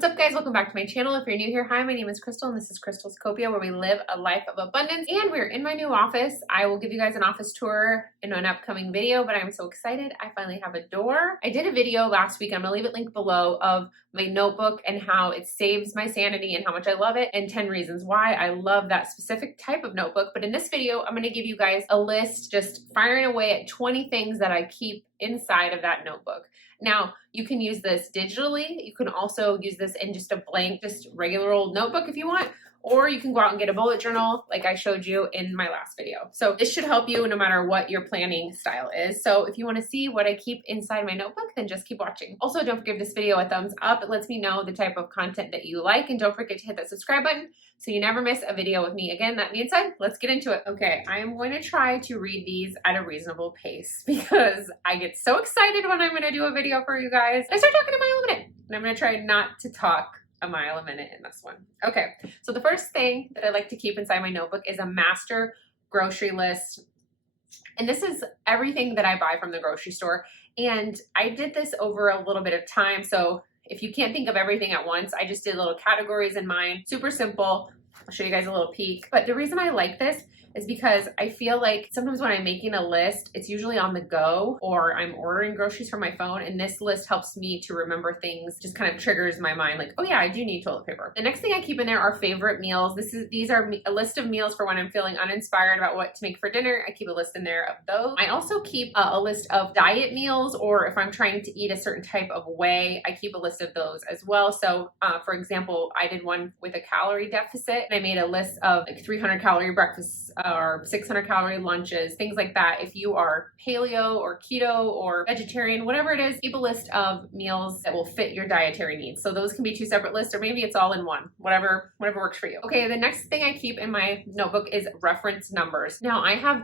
What's up, guys? Welcome back to my channel. If you're new here, hi, my name is Crystal and this is Crystal's Copia, where we live a life of abundance. And we're in my new office. I will give you guys an office tour in an upcoming video, but I'm so excited. I finally have a door. I did a video last week, I'm gonna leave it linked below, of my notebook and how it saves my sanity and how much I love it, and 10 reasons why I love that specific type of notebook. But in this video, I'm gonna give you guys a list, just firing away at 20 things that I keep inside of that notebook. Now, you can use this digitally. You can also use this in just a blank, just regular old notebook if you want, or you can go out and get a bullet journal like I showed you in my last video. So this should help you no matter what your planning style is. So if you want to see what I keep inside my notebook, then just keep watching. Also, don't forget this video a thumbs up. It lets me know the type of content that you like, and don't forget to hit that subscribe button so you never miss a video with me. Again, that being said, let's get into it. Okay, I am going to try to read these at a reasonable pace because I get so excited when I'm going to do a video for you guys. I start talking a mile a minute, and I'm going to try not to talk a mile a minute in this one. Okay, so the first thing that I like to keep inside my notebook is a master grocery list. And this is everything that I buy from the grocery store. And I did this over a little bit of time. So if you can't think of everything at once, I just did little categories in mine. Super simple. I'll show you guys a little peek. But the reason I like this is because I feel like sometimes when I'm making a list, it's usually on the go or I'm ordering groceries from my phone, and this list helps me to remember things, just kind of triggers my mind like, oh yeah, I do need toilet paper. The next thing I keep in there are favorite meals. These are a list of meals for when I'm feeling uninspired about what to make for dinner. I keep a list in there of those. I also keep a list of diet meals, or if I'm trying to eat a certain type of way, I keep a list of those as well. So for example, I did one with a calorie deficit, and I made a list of like 300 calorie breakfasts or 600 calorie lunches, things like that. If you are paleo or keto or vegetarian, whatever it is, keep a list of meals that will fit your dietary needs. So those can be two separate lists, or maybe it's all in one, whatever works for you. Okay, the next thing I keep in my notebook is reference numbers. Now I have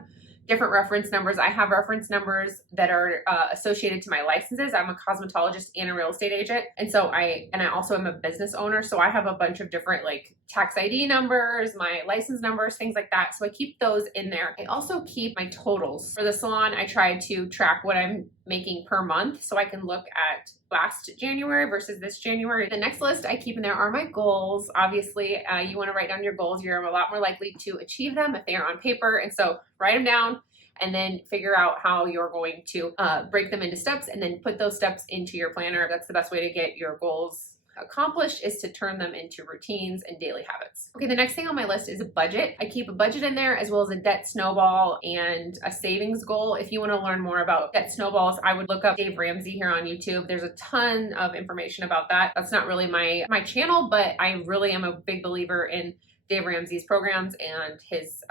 different reference numbers. I have reference numbers that are associated to my licenses. I'm a cosmetologist and a real estate agent. And so I also am a business owner. So I have a bunch of different like tax ID numbers, my license numbers, things like that. So I keep those in there. I also keep my totals. For the salon, I try to track what I'm making per month so I can look at last January versus this January. The next list I keep in there are my goals. Obviously, you want to write down your goals. You're a lot more likely to achieve them if they are on paper. And so write them down and then figure out how you're going to break them into steps, and then put those steps into your planner. That's the best way to get your goals accomplished, is to turn them into routines and daily habits. Okay, the next thing on my list is a budget. I keep a budget in there, as well as a debt snowball and a savings goal. If you want to learn more about debt snowballs, I would look up Dave Ramsey here on YouTube. There's a ton of information about that. That's not really my channel, but I really am a big believer in Dave Ramsey's programs and his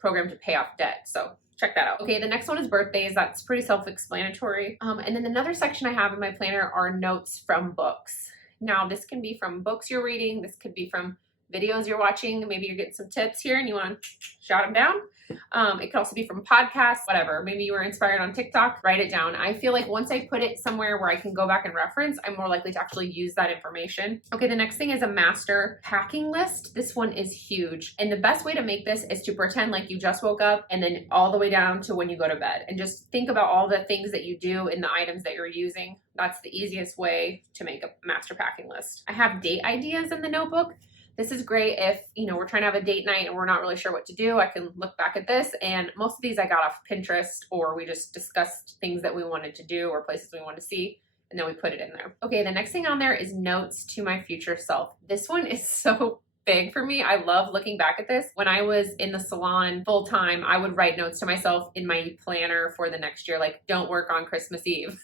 program to pay off debt. So check that out. Okay, the next one is birthdays. That's pretty self-explanatory. And then another section I have in my planner are notes from books. Now, this can be from books you're reading. This could be from videos you're watching. Maybe you're getting some tips here and you want to jot them down. It could also be from podcasts, whatever. Maybe you were inspired on TikTok, write it down. I feel like once I put it somewhere where I can go back and reference, I'm more likely to actually use that information. Okay, the next thing is a master packing list. This one is huge. And the best way to make this is to pretend like you just woke up, and then all the way down to when you go to bed. And just think about all the things that you do and the items that you're using. That's the easiest way to make a master packing list. I have date ideas in the notebook. This is great if, we're trying to have a date night and we're not really sure what to do. I can look back at this, and most of these I got off Pinterest, or we just discussed things that we wanted to do or places we wanted to see, and then we put it in there. Okay, the next thing on there is notes to my future self. This one is so big for me. I love looking back at this. When I was in the salon full time, I would write notes to myself in my planner for the next year, like don't work on Christmas Eve,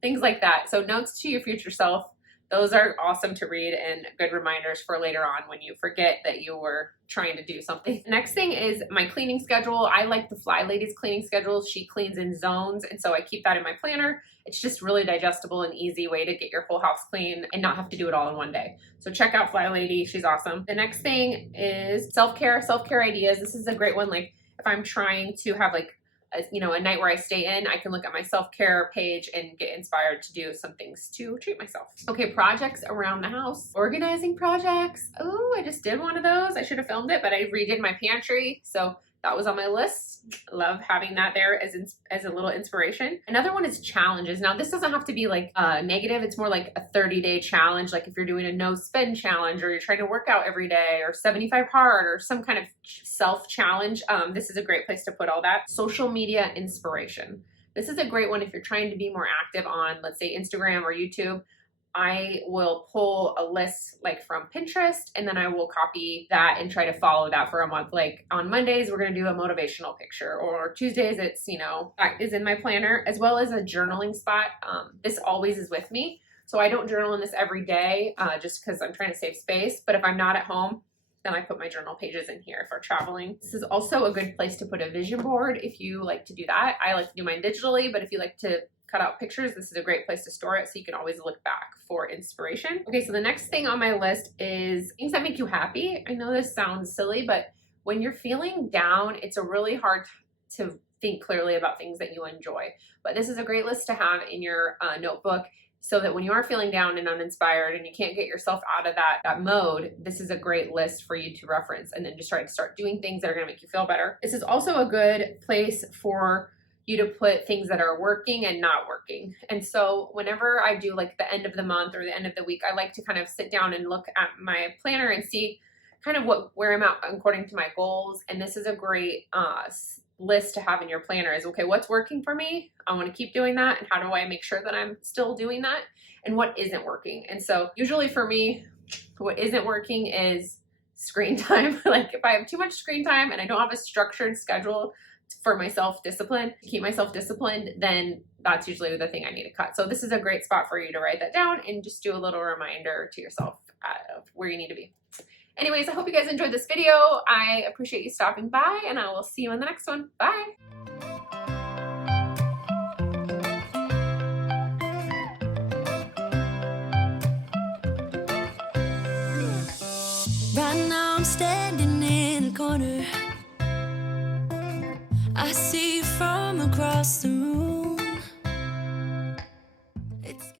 things like that. So notes to your future self. Those are awesome to read and good reminders for later on when you forget that you were trying to do something. Next thing is my cleaning schedule. I like the Flylady's cleaning schedule. She cleans in zones, and so I keep that in my planner. It's just really digestible and easy way to get your whole house clean and not have to do it all in one day. So check out Flylady. She's awesome. The next thing is self-care ideas. This is a great one. Like if I'm trying to have like a night where I stay in, I can look at my self-care page and get inspired to do some things to treat myself. Okay, projects around the house. Organizing projects. Oh, I just did one of those. I should have filmed it, but I redid my pantry. So that was on my list. Love having that there as a little inspiration. Another one is challenges. Now this doesn't have to be like negative. It's more like a 30-day challenge. Like if you're doing a no spend challenge, or you're trying to work out every day, or 75 hard, or some kind of self challenge. This is a great place to put all that. Social media inspiration. This is a great one if you're trying to be more active on, let's say, Instagram or YouTube. I will pull a list like from Pinterest, and then I will copy that and try to follow that for a month. Like on Mondays, we're going to do a motivational picture, or Tuesdays, it's, that is in my planner, as well as a journaling spot. This always is with me. So I don't journal in this every day just because I'm trying to save space. But if I'm not at home, then I put my journal pages in here for traveling. This is also a good place to put a vision board if you like to do that. I like to do mine digitally, but if you like to cut out pictures, this is a great place to store it so you can always look back for inspiration. Okay, so the next thing on my list is things that make you happy. I know this sounds silly, but when you're feeling down, it's a really hard to think clearly about things that you enjoy. But this is a great list to have in your notebook, so that when you are feeling down and uninspired and you can't get yourself out of that mode, this is a great list for you to reference, and then just try to start doing things that are gonna make you feel better. This is also a good place for you to put things that are working and not working. And so whenever I do like the end of the month or the end of the week, I like to kind of sit down and look at my planner and see kind of where I'm at according to my goals. And this is a great list to have in your planner is, okay, what's working for me? I want to keep doing that. And how do I make sure that I'm still doing that? And what isn't working? And so usually for me, what isn't working is screen time. Like if I have too much screen time and I don't have a structured schedule for my self-discipline, to keep myself disciplined, then that's usually the thing I need to cut. So this is a great spot for you to write that down and just do a little reminder to yourself of where you need to be. Anyways, I hope you guys enjoyed this video. I appreciate you stopping by, and I will see you in the next one. Bye. Right now I'm standing in a corner. I see you from across the room.